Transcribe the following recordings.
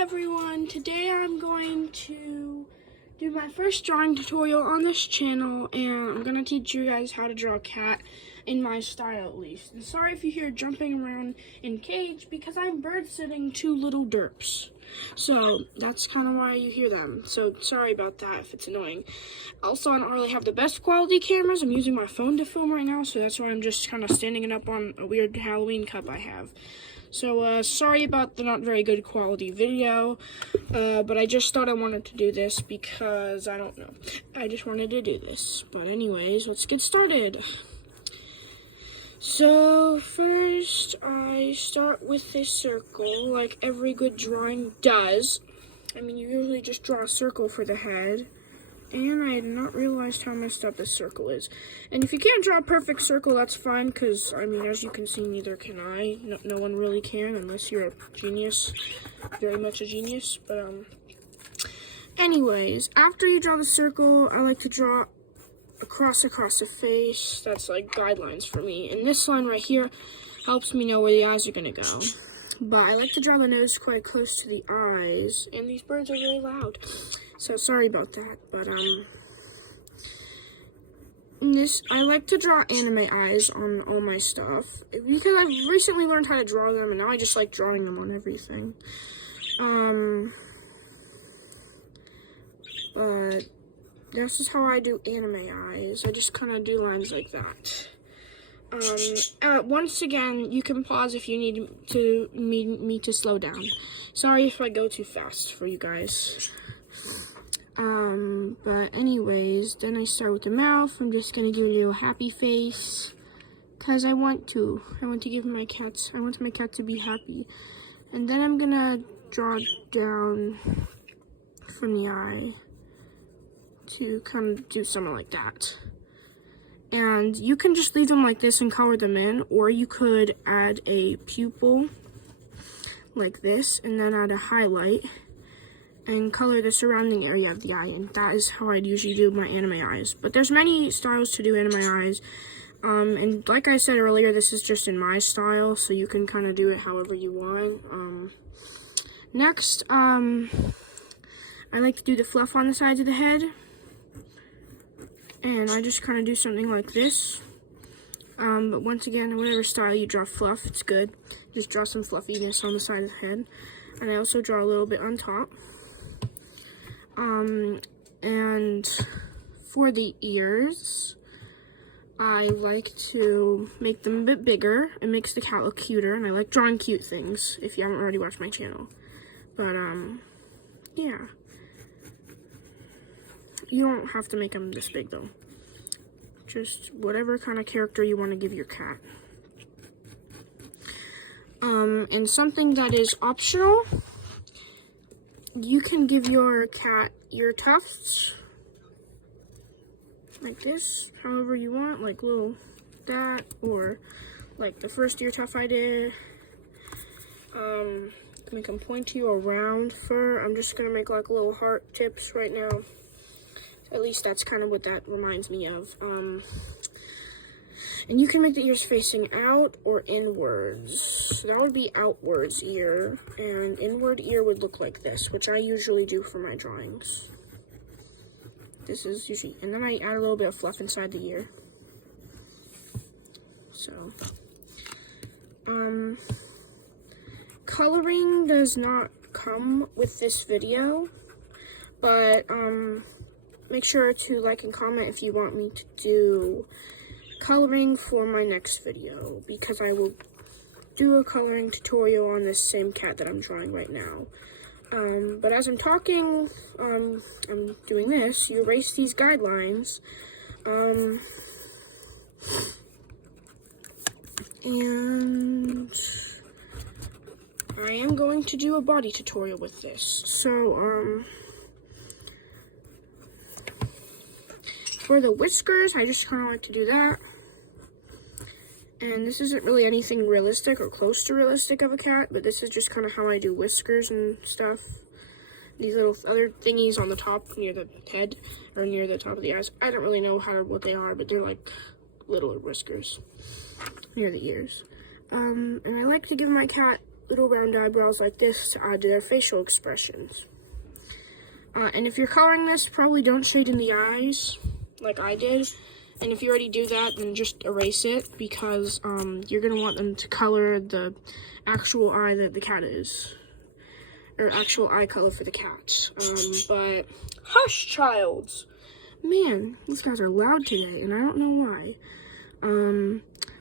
everyone, today I'm going to do my first drawing tutorial on this channel, and I'm going to teach you guys how to draw a cat in my style at least. And sorry if you hear jumping around in cage because I'm bird sitting two little derps. So that's kind of why you hear them. So sorry about that if it's annoying. Also, I don't really have the best quality cameras. I'm using my phone to film right now, so that's why I'm just kind of standing it up on a weird Halloween cup I have. So, sorry about the not very good quality video, but I just thought I wanted to do this because, I don't know, I just wanted to do this. But anyways, let's get started. So, first, I start with this circle, like every good drawing does. I mean, you usually just draw a circle for the head. And I had not realized how messed up this circle is. And if you can't draw a perfect circle, that's fine, because, I mean, as you can see, neither can I. No one really can, unless you're a genius. Very much a genius. But, anyways, after you draw the circle, I like to draw across the face. That's, like, guidelines for me. And this line right here helps me know where the eyes are going to go. But I like to draw the nose quite close to the eyes. And these birds are really loud. So sorry about that, but I like to draw anime eyes on all my stuff because I've recently learned how to draw them, and now I just like drawing them on everything. But this is how I do anime eyes. I just kind of do lines like that. Once again, you can pause if you need me to slow down. Sorry if I go too fast for you guys. But anyways, then I start with the mouth. I'm just gonna give you a happy face, cause I want to give my cat to be happy. And then I'm gonna draw down from the eye to kind of do something like that. And you can just leave them like this and color them in, or you could add a pupil like this, and then add a highlight and color the surrounding area of the eye, and that is how I'd usually do my anime eyes. But there's many styles to do anime eyes, and like I said earlier, this is just in my style, so you can kind of do it however you want. Next, I like to do the fluff on the sides of the head, and I just kind of do something like this. But once again, whatever style you draw fluff, it's good. Just draw some fluffiness on the side of the head, and I also draw a little bit on top. And for the ears, I like to make them a bit bigger. It makes the cat look cuter, and I like drawing cute things, if you haven't already watched my channel. But, yeah. You don't have to make them this big, though. Just whatever kind of character you want to give your cat. And something that is optional, you can give your cat ear tufts like this, however you want, like little that, or like the first ear tuft I did. Make them pointy or round fur. I'm just gonna make like little heart tips right now. At least that's kind of what that reminds me of. And you can make the ears facing out or inwards. So that would be outwards ear, and inward ear would look like this, which I usually do for my drawings. This is usually, and then I add a little bit of fluff inside the ear. So, coloring does not come with this video, but, make sure to like and comment if you want me to do coloring for my next video, because I will do a coloring tutorial on this same cat that I'm drawing right now. But as I'm talking, I'm doing this, you erase these guidelines, and I am going to do a body tutorial with this. So, for the whiskers, I just kind of like to do that. And this isn't really anything realistic or close to realistic of a cat, but this is just kind of how I do whiskers and stuff. These little other thingies on the top near the head, or near the top of the eyes. I don't really know what they are, but they're like little whiskers near the ears. And I like to give my cat little round eyebrows like this to add to their facial expressions. And if you're coloring this, probably don't shade in the eyes like I did. And if you already do that, then just erase it, because you're going to want them to color the actual eye that the cat is. Or actual eye color for the cat. But, hush, childs! Man, these guys are loud today, and I don't know why.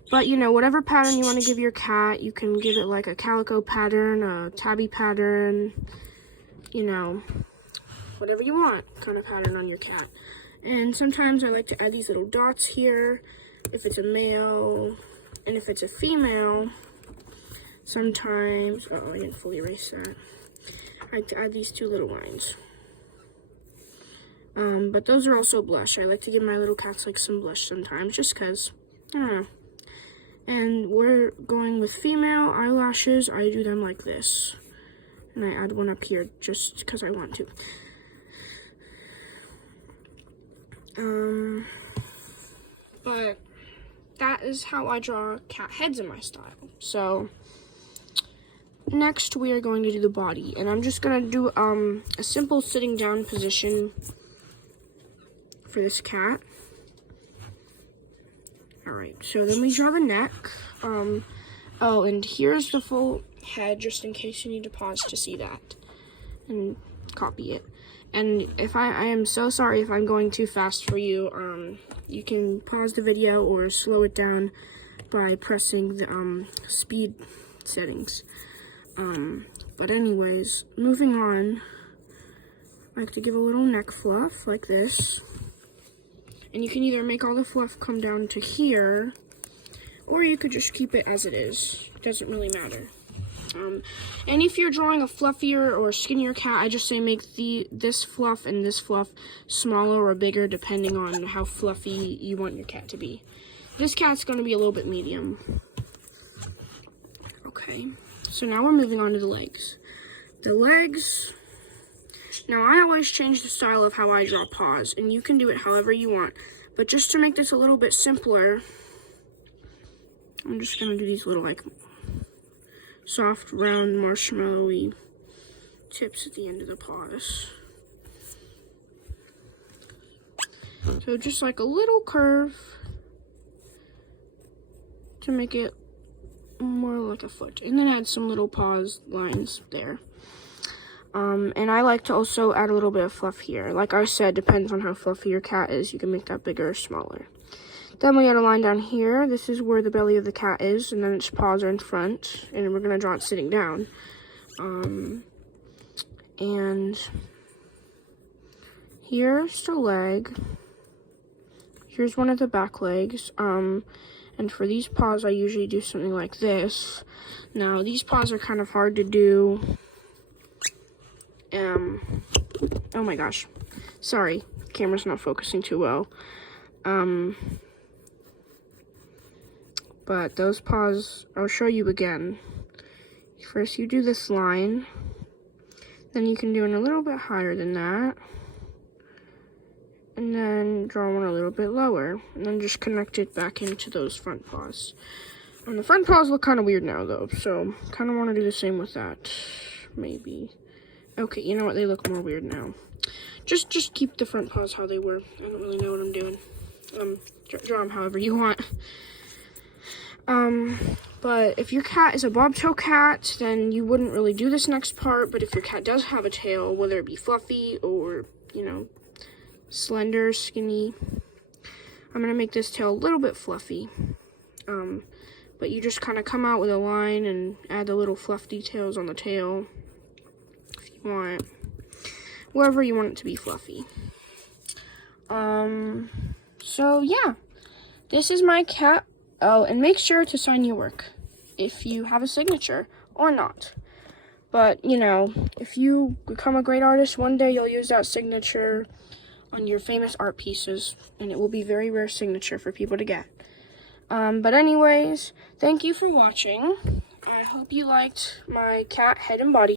But, you know, whatever pattern you want to give your cat, you can give it like a calico pattern, a tabby pattern, you know, whatever you want kind of pattern on your cat. And sometimes I like to add these little dots here if it's a male, and if it's a female, sometimes, oh, I didn't fully erase that. I like to add these two little lines. But those are also blush. I like to give my little cats like some blush sometimes, just because, I don't know. And we're going with female eyelashes. I do them like this. And I add one up here just because I want to. But that is how I draw cat heads in my style. So next we are going to do the body, and I'm just gonna do a simple sitting down position for this cat. Alright, so then we draw the neck. Oh, and here's the full head, just in case you need to pause to see that and copy it. And if I am so sorry if I'm going too fast for you. You can pause the video or slow it down by pressing the speed settings. But anyways, moving on, I like to give a little neck fluff like this. And you can either make all the fluff come down to here, or you could just keep it as it is. It doesn't really matter. And if you're drawing a fluffier or skinnier cat, I just say make this fluff and this fluff smaller or bigger, depending on how fluffy you want your cat to be. This cat's going to be a little bit medium. Okay, so now we're moving on to the legs. The legs, now I always change the style of how I draw paws, and you can do it however you want. But just to make this a little bit simpler, I'm just going to do these little like soft, round, marshmallowy tips at the end of the paws. So just like a little curve to make it more like a foot. And then add some little paws lines there. And I like to also add a little bit of fluff here. Like I said, depends on how fluffy your cat is. You can make that bigger or smaller. Then we add a line down here. This is where the belly of the cat is, and then its paws are in front, and we're gonna draw it sitting down. And here's the leg. Here's one of the back legs. And for these paws, I usually do something like this. Now, these paws are kind of hard to do. Oh my gosh. Sorry, camera's not focusing too well. But those paws, I'll show you again. First you do this line, then you can do it a little bit higher than that, and then draw one a little bit lower, and then just connect it back into those front paws. And the front paws look kind of weird now though, so kind of want to do the same with that, maybe. Okay, you know what, they look more weird now. Just keep the front paws how they were. I don't really know what I'm doing. Draw them however you want. But if your cat is a bobtail cat, then you wouldn't really do this next part. But if your cat does have a tail, whether it be fluffy or, you know, slender, skinny, I'm going to make this tail a little bit fluffy. But you just kind of come out with a line and add the little fluff details on the tail if you want. Wherever you want it to be fluffy. So yeah, this is my cat. Oh, and make sure to sign your work if you have a signature or not. But, you know, if you become a great artist, one day you'll use that signature on your famous art pieces, and it will be very rare signature for people to get. But anyways, thank you for watching. I hope you liked my cat head and body.